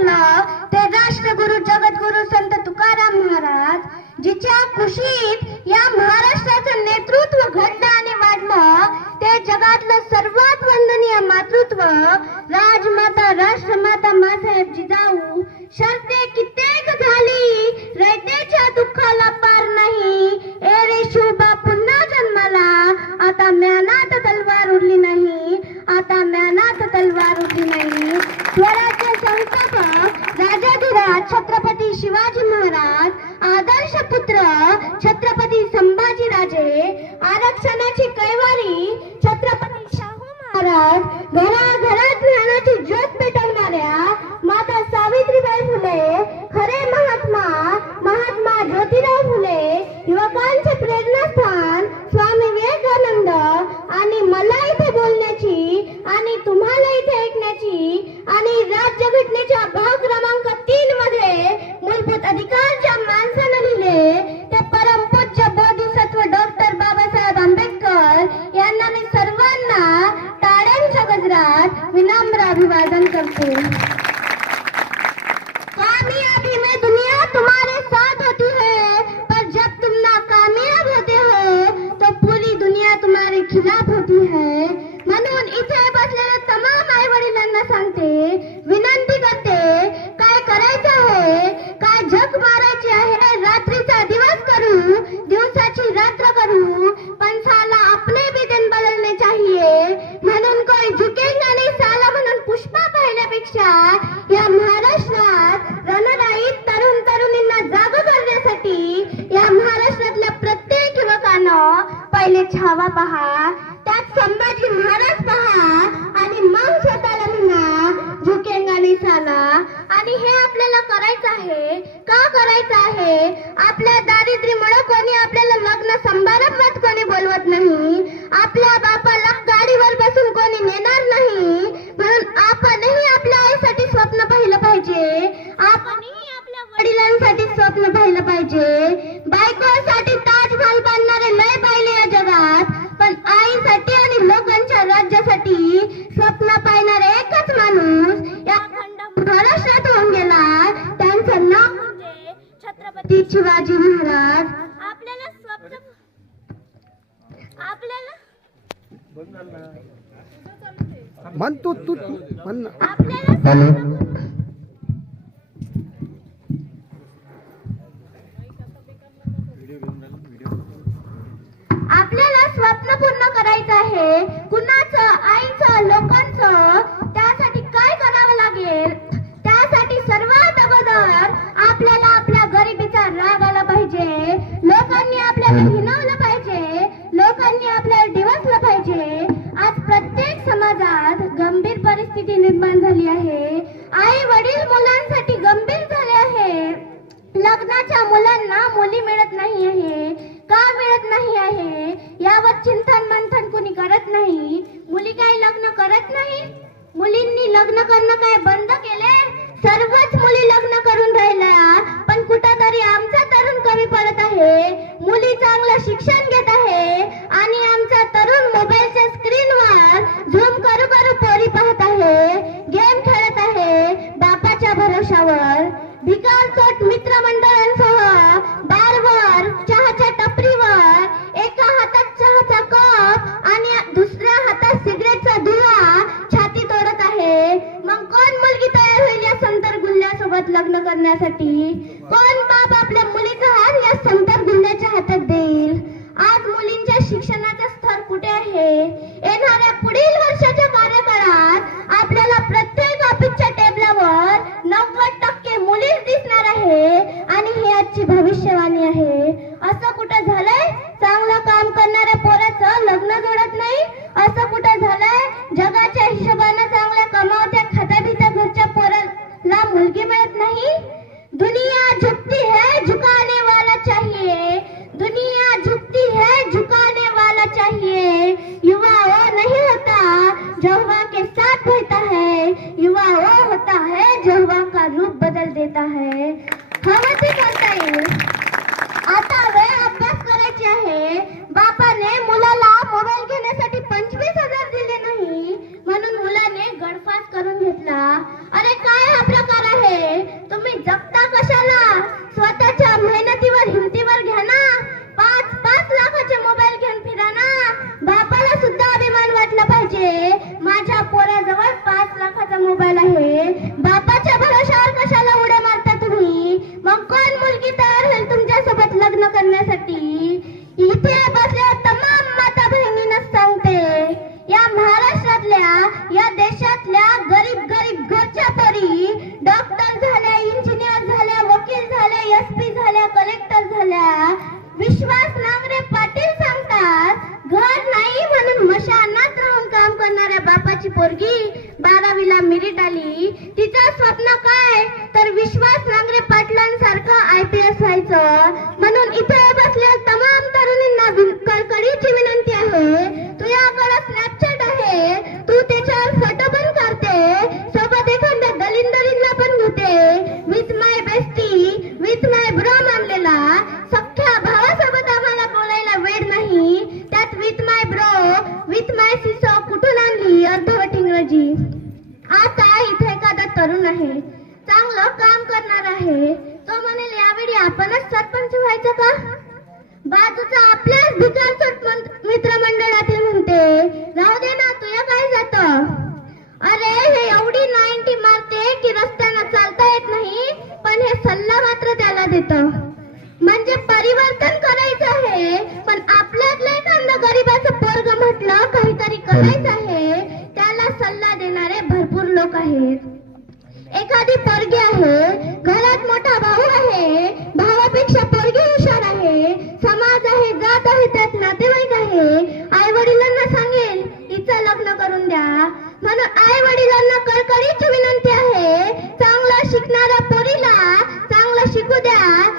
ठरलं ते राष्ट्रगुरु जगद्गुरु संत तुकाराम महाराज जिच्या कुशीत या महाराष्ट्राचं नेतृत्व घडलं आणि वाढलं ते जगातलं सर्वात वंदनीय मातृत्व राजमाता राष्ट्रमाता मासाहेब जिजाऊ शर्ते कित्येक झाली रयतेच्या दुःखाला पार नाही ए रे शोभा पुन्हा जन्माला आता म्यानात तलवार उरली नाही आता म्यानात तलवार उरली नाही स्वराज्य संस्थापक राजाधिराज छत्रपती शिवाजी महाराज आदर्श पुत्र छत्रपती संभाजीराजे आरक्षणाची कैवारी छत्रपती शाहू महाराज घरात करते में दुनिया तुम्हारे साथ होती है, पर जब तुम नाकामयाब होते हो तो पूरी दुनिया तुम्हारे खिलाफ होती है। पहिले पहा त्यात संभाजी महाराज पहा आणि मग स्वतःला म्हणा झुकेंगा नाही आणि हे आपल्याला करायचं आहे. का करायचं आहे? आपल्या दारिद्र्यामुळे कोणी आपल्याला लग्न समारंभात कोणी बोलवत नाही. आपल्या बापाला गाडीवर बसून कोणी नेणार नाही. म्हणून आपणही आपल्या आईसाठी स्वप्न पाहिलं पाहिजे. आपणही आपल्या वडिलांसाठी स्वप्न पाहिलं पाहिजे. बायकोसाठी शिवाजी महाराज. आपल्याला स्वप्न आपल्याला म्हण तू तू तू म्हण आपल्याला निर्माण झाली आहे. आई वडील मुलांसाठी गंभीर झाले आहे. लग्नाच्या मुलांना मुली मिळत नाही आहे. का मिळत नाही आहे? यावर चिंतन मंथन कुणी करत नाही. मुली काय लग्न करत नाही? मुलींनी लग्न करणं काय बंद केले सर्वच मुली लग्न करून राहिल्या पण कुठंतरी आमचा तरुण कमी पडत आहे. मुली चांगलं शिक्षण घेत आहे आणि भविष्यवाणी आहे. असं कुठं झालंय? चांगलं काम करणाऱ्या पोराचं लग्न जोडत नाही. असं कुठं झालंय? जगाच्या हिशोबानं चांगल्या कमावत्या खात्याभित्या घरच्या पोराला मुलगी मिळत नाही. दुनिया झुकती है झुकाने वाला चाहिए. दुनिया झुकती है झुकाने वाला चाहिए. युवा वो नहीं होता जहवा के साथ बहता है. युवा वो होता है जहवा का रूप बदल देता है. हवा ते करता है महत्वाची आहे. बापाने मुलाला मोबाईल घेण्यासाठी पंचवीस हजार दिले नाही. म्हणून मुलाने गडफास करून घेतला. अरे काय हा प्रकार आहे? तुम्ही जगता कशाला? स्वतःच्या मेहनतीवर हिमतीवर घ्या ना. पाच पाच लाखाचे मोबाईल घेऊन फिरा ना. बापाला सुद्धा अभिमान वाटला पाहिजे. माझ्या पोराजवळ पाच लाखाचा मोबाईल आहे. असलेल्या या देशातल्या गरीब गरीब घरच्या तरी डॉक्टर झाल्या इंजिनियर झाल्या वकील झाल्या एसपी झाल्या कलेक्टर झाल्या. विश्वास नांगरे पाटील सांगतात घर नाही म्हणून मशानात राहून काम करणाऱ्या बापाची पोरगी बारावीला मिरिट आली. तिचा आपणच सरपंच व्हायचं का? बाजूचा आपल्याच भिकारचट मित्रमंडळातील म्हणते. राहू दे ना तुला काय जात? अरे हे एवढी नाईन्टी मारते की रस्त्यानं चालता येत नाही पण हे सल्ला मात्र त्याला देत. म्हणजे परिवर्तन करायचं आहे पण आपल्यातलं एखादं गरीबाचं पोरग म्हटलं काहीतरी करायचं आहे त्याला सल्ला देणारे भरपूर लोक आहेत. एखादी पोरगी आहे